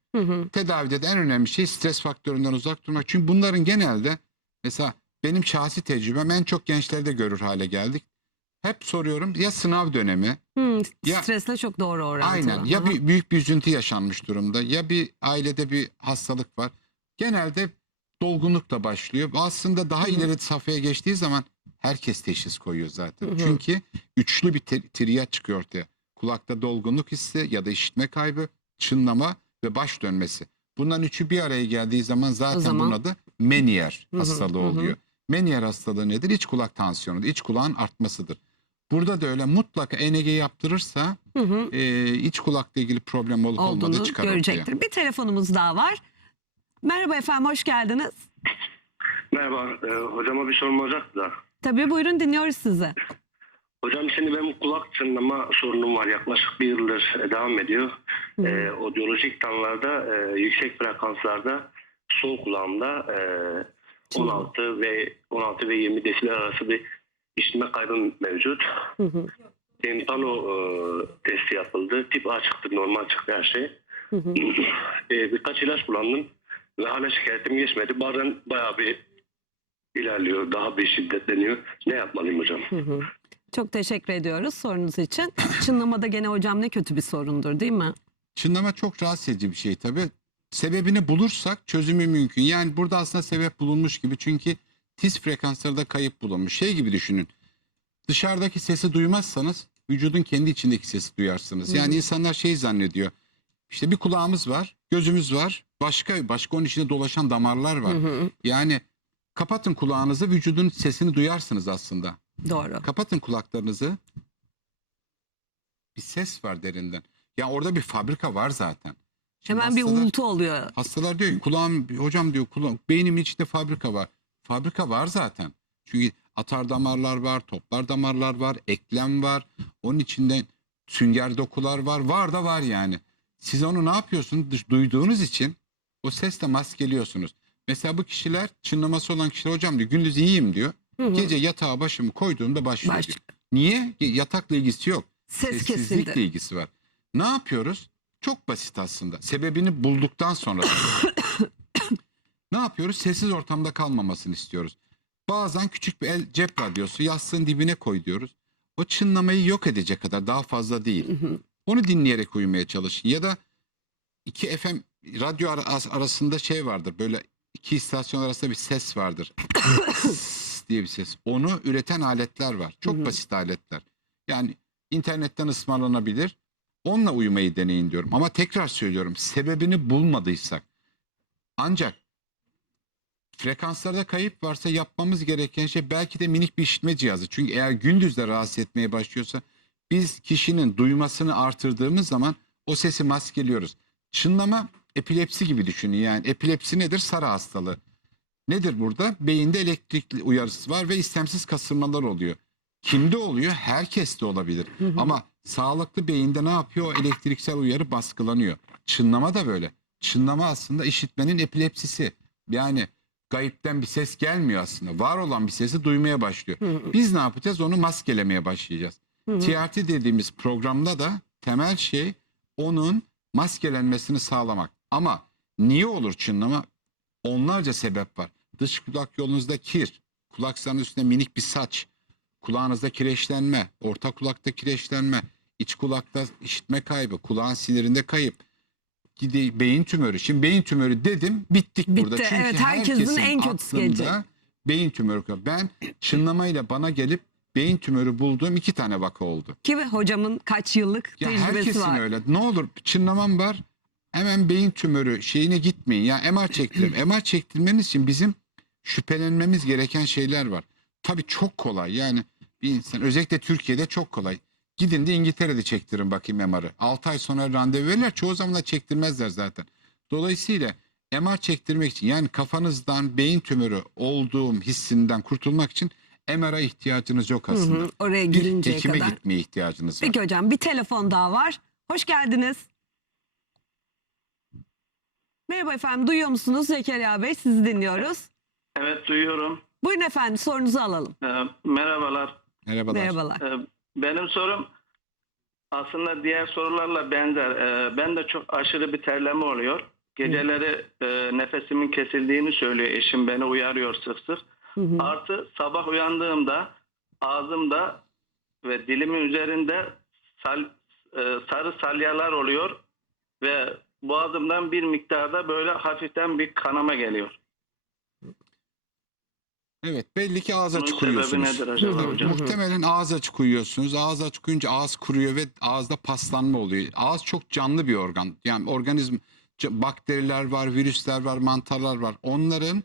Tedavide de en önemli şey stres faktöründen uzak durmak. Çünkü bunların genelde, mesela benim şahsi tecrübem, en çok gençlerde görür hale geldik. Hep soruyorum, ya sınav dönemi, ya Stresle çok doğru orantılı. aynen, ya büyük bir üzüntü yaşanmış durumda, ya bir ailede bir hastalık var. Genelde dolgunlukla başlıyor. Aslında daha ileri safhaya geçtiği zaman herkes teşhis koyuyor zaten. Çünkü üçlü bir triyat çıkıyor ortaya. Kulakta dolgunluk hissi ya da işitme kaybı, çınlama ve baş dönmesi. Bunların üçü bir araya geldiği zaman zaten bunun adı Meniere hastalığı oluyor. Meniere hastalığı nedir? İç kulak tansiyonudur. İç kulağın artmasıdır. Burada da öyle, mutlaka ENG yaptırırsa iç kulakla ilgili problem olup olmadığı olduğunu çıkar görecektir. ortaya. Bir telefonumuz daha var. Merhaba efendim, hoş geldiniz. Merhaba, hocama bir sorum olacaktı da. Tabii, buyurun, dinliyoruz sizi. Hocam şimdi benim kulak çınlama sorunum var. Yaklaşık bir yıldır devam ediyor. Odyolojik tanılarda yüksek frekanslarda sol kulağımda 16 ve 20 desibel arası bir işitme kaybım mevcut. Timpano testi yapıldı. Tip A çıktı, normal çıktı her şey. Birkaç ilaç kullandım ve hala şikayetim geçmedi. Bazen bayağı bir ilerliyor, daha bir şiddetleniyor. Ne yapmalıyım hocam? Çok teşekkür ediyoruz sorunuz için. Çınlamada gene hocam ne kötü bir sorundur, değil mi? Çınlama çok rahatsız edici bir şey tabii. Sebebini bulursak çözümü mümkün. Yani burada aslında sebep bulunmuş gibi. Çünkü tiz frekanslarda kayıp bulunmuş. Şey gibi düşünün. Dışarıdaki sesi duymazsanız vücudun kendi içindeki sesi duyarsınız. Yani insanlar şey zannediyor. İşte bir kulağımız var, gözümüz var. Başka onun içinde dolaşan damarlar var. Yani kapatın kulağınızı, vücudun sesini duyarsınız aslında. Doğru. Kapatın kulaklarınızı. Bir ses var derinden. Ya orada bir fabrika var zaten. Şimdi Hemen bir uğultu oluyor. Hastalar diyor ki kulağım, hocam diyor, beynimin içinde fabrika var. Fabrika var zaten. Çünkü atar damarlar var, toplar damarlar var, eklem var. Onun içinde sünger dokular var. Var da var yani. Siz onu ne yapıyorsunuz? Duyduğunuz için o sesle maskeliyorsunuz. Mesela bu kişiler, çınlaması olan kişiler, hocam diyor, gündüz iyiyim diyor. Gece yatağa başımı koyduğumda başlıyor diyor. Niye? Yatakla ilgisi yok. Ses Sessizlikle kesildi. ilgisi var. Ne yapıyoruz? Çok basit aslında. Sebebini bulduktan sonra ne yapıyoruz? Sessiz ortamda kalmamasını istiyoruz. Bazen küçük bir cep radyosu, yastığın dibine koy diyoruz. O çınlamayı yok edecek kadar, daha fazla değil. Onu dinleyerek uyumaya çalışın. Ya da iki FM radyo arasında şey vardır. Böyle iki istasyon arasında bir ses vardır. diye bir ses. Onu üreten aletler var. Çok basit aletler. Yani internetten ısmarlanabilir. Onunla uyumayı deneyin diyorum. Ama tekrar söylüyorum, sebebini bulmadıysak, ancak frekanslarda kayıp varsa yapmamız gereken şey belki de minik bir işitme cihazı. Çünkü eğer gündüzde rahatsız etmeye başlıyorsa, biz kişinin duymasını artırdığımız zaman o sesi maskeliyoruz. Çınlama epilepsi gibi düşünün. Yani epilepsi nedir? Sarı hastalığı. Nedir burada? Beyinde elektrik uyarısı var ve istemsiz kasılmalar oluyor. Kimde oluyor? Herkeste olabilir. Ama sağlıklı beyinde ne yapıyor? O elektriksel uyarı baskılanıyor. Çınlama da böyle. Çınlama aslında işitmenin epilepsisi. Yani gayipten bir ses gelmiyor aslında. Var olan bir sesi duymaya başlıyor. Biz ne yapacağız? Onu maskelemeye başlayacağız. TRT dediğimiz programda da temel şey onun maskelenmesini sağlamak. Ama niye olur çınlama? Onlarca sebep var. Dış kulak yolunuzda kir, kulak zarının üstünde minik bir saç, kulağınızda kireçlenme, orta kulakta kireçlenme, iç kulakta işitme kaybı, kulağın sinirinde kayıp, beyin tümörü. Şimdi beyin tümörü dedim, bittik burada. Çünkü evet, herkesin en kötüsü gelecek. Beyin tümörü. Ben çınlamayla bana gelip beyin tümörü bulduğum 2 tane vaka oldu. Ki hocamın kaç yıllık Ya tecrübesi herkesin var. öyle. Ne olur, çınlamam var. Hemen beyin tümörü şeyine gitmeyin. Ya MR çektirelim. MR çektirmeniz için bizim şüphelenmemiz gereken şeyler var. Tabii çok kolay. Yani bir insan, özellikle Türkiye'de çok kolay. Gidin de İngiltere'de çektirin bakayım MR'ı. 6 ay sonra randevu verirler. Çoğu zaman da çektirmezler zaten. Dolayısıyla MR çektirmek için, yani kafanızdan beyin tümörü olduğum hissinden kurtulmak için MR'a ihtiyacınız yok aslında. Oraya Bir girinceye hekime kadar. gitmeye ihtiyacınız var. Peki hocam, bir telefon daha var. Hoş geldiniz. Merhaba efendim, duyuyor musunuz? Zekeriya Bey, sizi dinliyoruz. Evet, duyuyorum. Buyurun efendim, sorunuzu alalım. Merhabalar. Merhabalar. Merhabalar. Benim sorum aslında diğer sorularla benzer. Ben de çok aşırı bir terleme oluyor. Geceleri nefesimin kesildiğini söylüyor eşim, beni uyarıyor sık sık. Artı sabah uyandığımda ağzımda ve dilimin üzerinde sarı salyalar oluyor ve boğazımdan bir miktarda böyle hafiften bir kanama geliyor. Evet, belli ki ağız Bunun açık sebebi uyuyorsunuz. nedir acaba hocam? Muhtemelen ağız açık uyuyorsunuz. Ağız açık uyuyunca ağız kuruyor ve ağızda paslanma oluyor. Ağız çok canlı bir organ. Yani organizm, bakteriler var, virüsler var, mantarlar var. Onların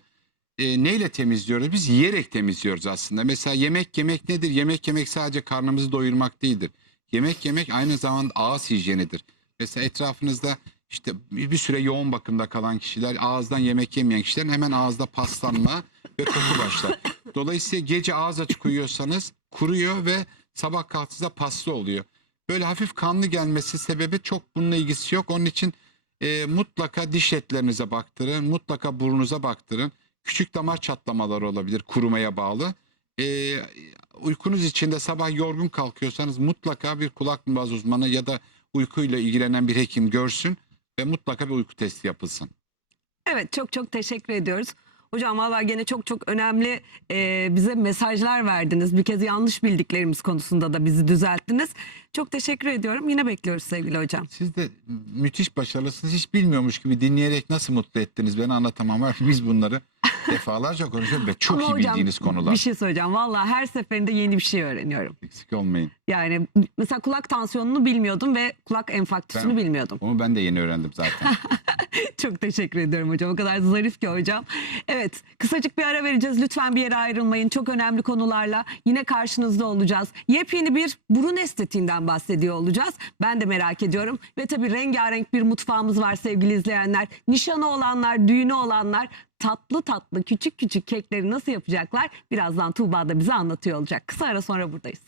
neyle temizliyoruz? Biz yiyerek temizliyoruz aslında. Mesela yemek yemek nedir? Yemek yemek sadece karnımızı doyurmak değildir. Yemek yemek aynı zamanda ağız hijyenidir. Mesela etrafınızda işte bir süre yoğun bakımda kalan kişiler, ağızdan yemek yemeyen kişilerin hemen ağızda paslanma ve koku başlar. Dolayısıyla gece ağız açık uyuyorsanız kuruyor ve sabah kalktığınızda paslı oluyor. Böyle hafif kanlı gelmesi sebebi çok bununla ilgisi yok. Onun için mutlaka diş etlerinize baktırın, mutlaka burnunuza baktırın. Küçük damar çatlamaları olabilir kurumaya bağlı. Uykunuz içinde sabah yorgun kalkıyorsanız mutlaka bir kulak boğaz uzmanı ya da uykuyla ilgilenen bir hekim görsün ve mutlaka bir uyku testi yapılsın. Evet, çok çok teşekkür ediyoruz. Hocam valla gene çok çok önemli bize mesajlar verdiniz. Bir kez yanlış bildiklerimiz konusunda da bizi düzelttiniz. Çok teşekkür ediyorum. Yine bekliyoruz sevgili hocam. Siz de müthiş başarılısınız. Hiç bilmiyormuş gibi dinleyerek nasıl mutlu ettiniz beni anlatamam. Biz bunları defalarca konuşuyoruz ve çok Ama iyi hocam, bildiğiniz konular. bir şey söyleyeceğim. Valla her seferinde yeni bir şey öğreniyorum. Eksik olmayın. Yani mesela kulak tansiyonunu bilmiyordum ve kulak enfarktüsünü bilmiyordum. Onu ben de yeni öğrendim zaten. Çok teşekkür ediyorum hocam. O kadar zarif ki hocam. Evet, kısacık bir ara vereceğiz. Lütfen bir yere ayrılmayın. Çok önemli konularla yine karşınızda olacağız. Yepyeni bir burun estetiğinden bahsediyor olacağız. Ben de merak ediyorum. Ve tabii rengarenk bir mutfağımız var sevgili izleyenler. Nişanı olanlar, düğünü olanlar tatlı tatlı küçük küçük kekleri nasıl yapacaklar? Birazdan Tuğba da bize anlatıyor olacak. Kısa ara sonra buradayız.